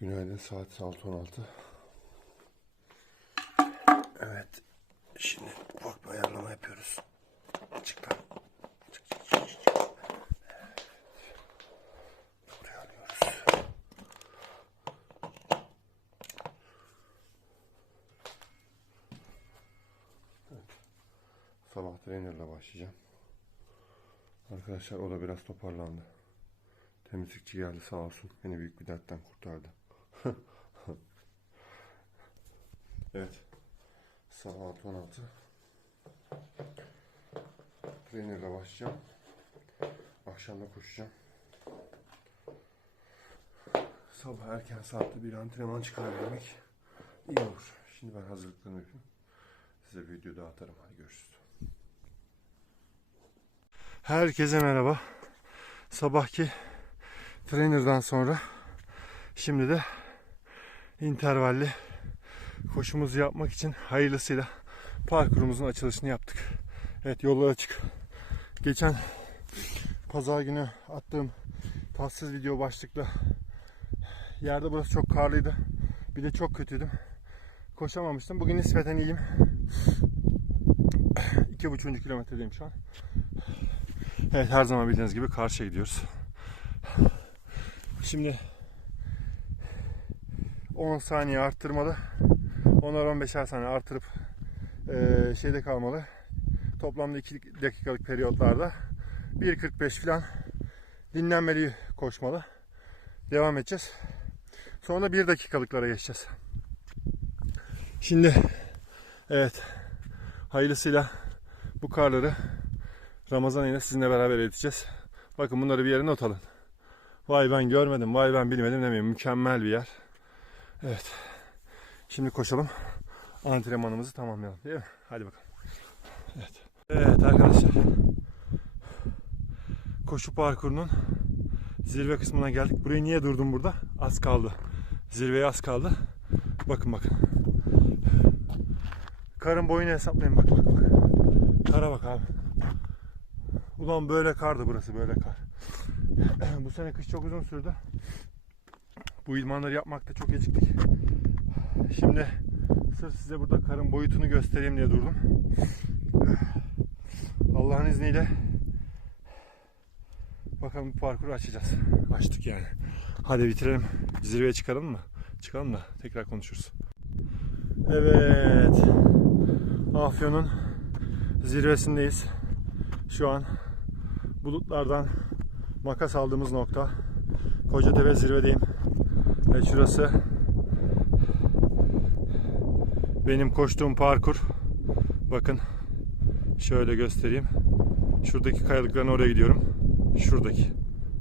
Günaydın saat 6.16. Evet. Şimdi ufak bir ayarlama yapıyoruz. Çık lan. Çık çık çık çık. Evet. Buraya alıyoruz. Evet. Sabah trainerla başlayacağım. Arkadaşlar o da biraz toparlandı. Temizlikçi geldi sağ olsun. Beni büyük bir dertten kurtardı. evet. Saat 16. Trainer'la başlayacağım. Akşam da koşacağım. Sabah erken saatte bir antrenman çıkarabilmek iyi olur. Şimdi ben hazırlıklarımı yapayım. Size video daha atarım. Hadi görüşürüz. Herkese merhaba. Sabahki trainer'dan sonra şimdi de intervalli koşumuzu yapmak için hayırlısıyla parkurumuzun açılışını yaptık. Evet yollar açık. Geçen pazar günü attığım tatsız video başlıklı yerde burası çok karlıydı. Bir de çok kötüydüm. Koşamamıştım. Bugün nispeten iyiyim. 2,5. kilometredeyim şu an. Evet her zaman bildiğiniz gibi karşıya gidiyoruz. Şimdi 10 saniye arttırmalı. 10'ar 15'er saniye artırıp eee, şeyde kalmalı. Toplamda 2 dakikalık periyotlarda 1.45 falan dinlenmeli koşmalı. Devam edeceğiz. Sonra 1 dakikalıklara geçeceğiz. Şimdi evet hayırlısıyla bu karları Ramazan ayında sizinle beraber eriteceğiz. Bakın bunları bir yere not alın. Vay ben görmedim, vay ben bilmedim demeyin. Mükemmel bir yer. Evet. Şimdi koşalım. Antrenmanımızı tamamlayalım değil mi? Hadi bakalım. Evet. Evet arkadaşlar. Koşu parkurunun zirve kısmına geldik. Buraya niye durdum burada? Az kaldı. Zirveye az kaldı. Bakın bakın. Karın boyunu hesaplayın bak bak bak. Kara bak abi. Ulan böyle kardı burası böyle kar. Bu sene kış çok uzun sürdü. Bu idmanları yapmakta çok geciktik. Şimdi sırf size burada karın boyutunu göstereyim diye durdum. Allah'ın izniyle bakalım bu parkuru açacağız. Açtık yani. Hadi bitirelim. Zirveye çıkalım mı? Çıkalım da tekrar konuşuruz. Evet. Afyon'un zirvesindeyiz. Şu an bulutlardan makas aldığımız nokta. Kocatepe zirvedeyim. Ve şurası benim koştuğum parkur. Bakın şöyle göstereyim. Şuradaki kayalıkların oraya gidiyorum. Şuradaki.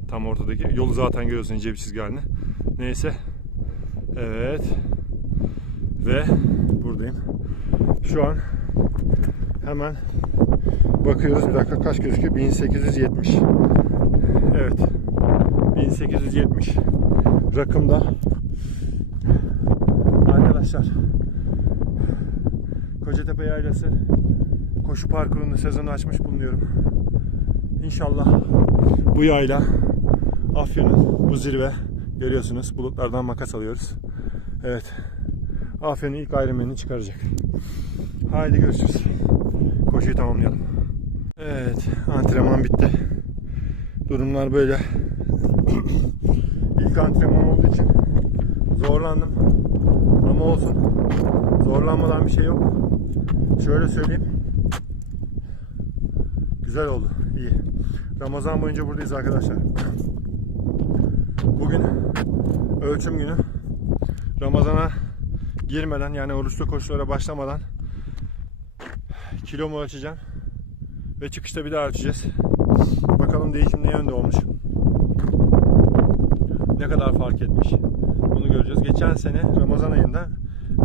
Tam ortadaki. Yolu zaten görüyorsun ince bir çizgi. Neyse. Evet. Ve buradayım. Şu an hemen bakıyoruz. Bir dakika kaç gözüküyor? 1870. Evet. 1870 rakımda arkadaşlar Kocatepe Yaylası koşu parkurunda sezonu açmış bulunuyorum. İnşallah bu yayla Afyon'un bu zirve görüyorsunuz bulutlardan makas alıyoruz. Evet. Afyon'un ilk Ironman'ini çıkaracak. Haydi görüşürüz. Koşuyu tamamlayalım. Evet, antrenman bitti. Durumlar böyle. İlk antrenman olduğu için zorlandım. Ama olsun. Zorlanmadan bir şey yok. Şöyle söyleyeyim. Güzel oldu. İyi. Ramazan boyunca buradayız arkadaşlar. Bugün ölçüm günü. Ramazana girmeden yani oruçlu koşulara başlamadan kilomu ölçeceğim. Ve çıkışta bir daha ölçeceğiz. Bakalım değişim ne yönde olmuş. Ne kadar fark etmiş. Bunu göreceğiz. Geçen sene Ramazan ayında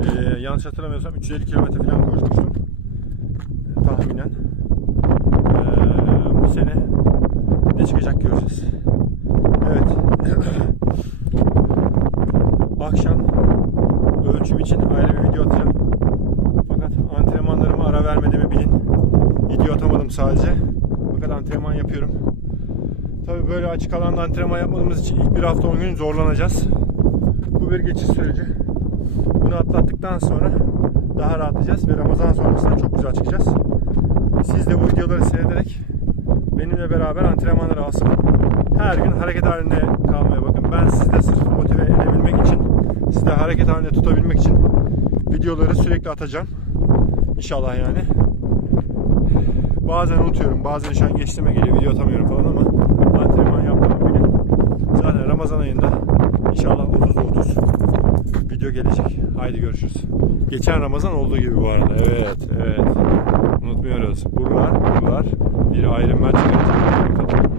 e, yanlış hatırlamıyorsam 350 kilometre falan koşmuştum. E, tahminen. E, bu sene ne çıkacak göreceğiz. Evet. Akşam ölçüm için ayrı bir video atacağım. Fakat antrenmanlarıma ara vermediğimi bilin. Video atamadım sadece. Fakat antrenman yapıyorum. Tabii böyle açık alanda antrenman yapmadığımız için ilk bir hafta 10 gün zorlanacağız. Bu bir geçiş süreci. Bunu atlattıktan sonra daha rahatlayacağız ve Ramazan sonrasında çok güzel çıkacağız. Siz de bu videoları seyrederek benimle beraber antrenmanlara asılın. Her gün hareket halinde kalmaya bakın. Ben sizi de sırf motive edebilmek için, sizi de hareket halinde tutabilmek için videoları sürekli atacağım. İnşallah yani. Bazen unutuyorum, bazen şu an geçtiğime geliyor, video atamıyorum falan ama antrenman yaptığım bir gün zaten Ramazan ayında inşallah 30'da 30 video gelecek. Haydi görüşürüz. Geçen Ramazan olduğu gibi bu arada. Evet, evet. Unutmuyoruz. Buralar, buralar bir Iron Man çıkaracak.